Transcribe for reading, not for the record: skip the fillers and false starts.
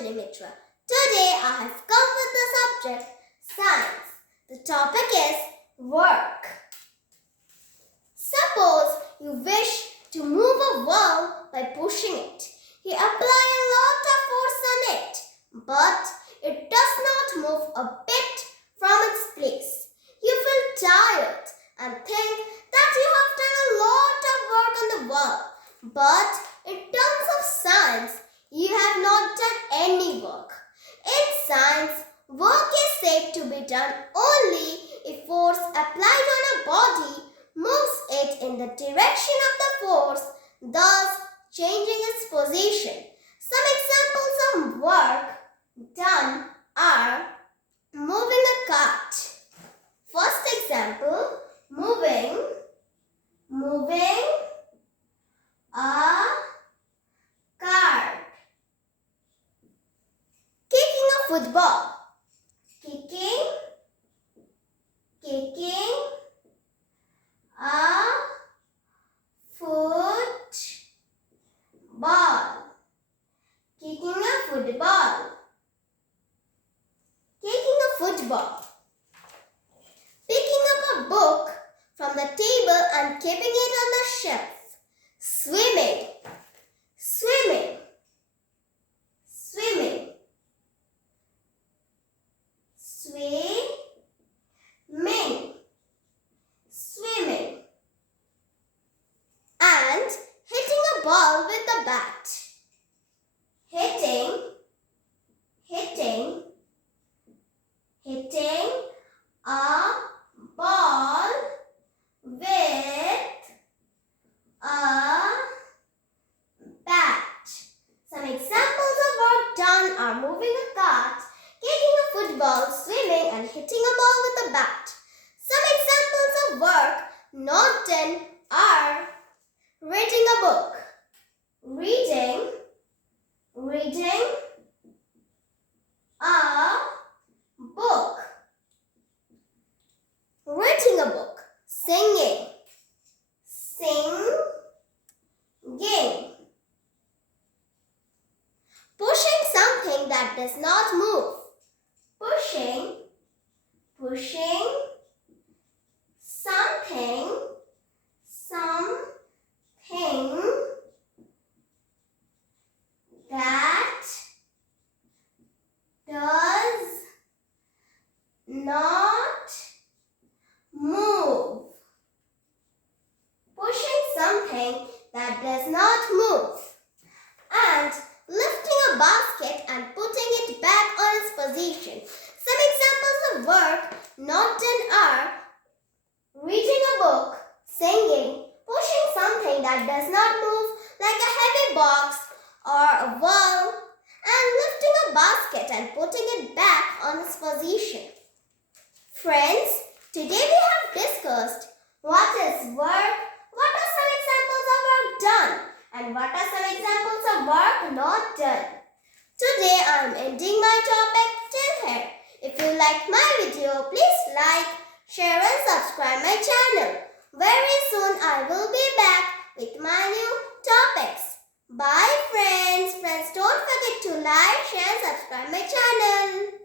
Kritanjali Mitra. Today I have come with the subject science. The topic is work. Suppose you wish to move a wall by pushing it. You apply a lot of force on it, but it does not move a bit from its place. You feel tired and think that you have done a lot of work on the wall, but in terms of science, you have not done any work. In science, work is said to be done only if force applied on a body moves it in the direction of the force, thus changing its position. Some examples of work done are moving a cart. First example, moving a cart. Kicking a football. Kicking a football. Kicking a football. Kicking a football. Picking up a book from the table and keeping it on the shelf. Swimming. And hitting a ball with a bat. Hitting a ball with a bat. Some examples of work done are moving a cart, kicking a football, swimming, and hitting a ball with a bat. Some examples of work not done are reading a book. Reading a book. Writing a book. Singing. Pushing something that does not move. Pushing something that does not move. Pushing something that does not move. And lifting a basket and putting it back on its position. Some examples of work not done are reading a book, singing, pushing something that does not move like a heavy box or a wall, and lifting a basket and putting it back on its position. Friends, today we have discussed what is work, what are some examples of work done, and what are some examples of work not done. Today I am ending my topic till here. If you like my video, please like, share and subscribe my channel. Very soon I will be back with my new topics. Bye friends. Friends, don't forget to like, share and subscribe my channel.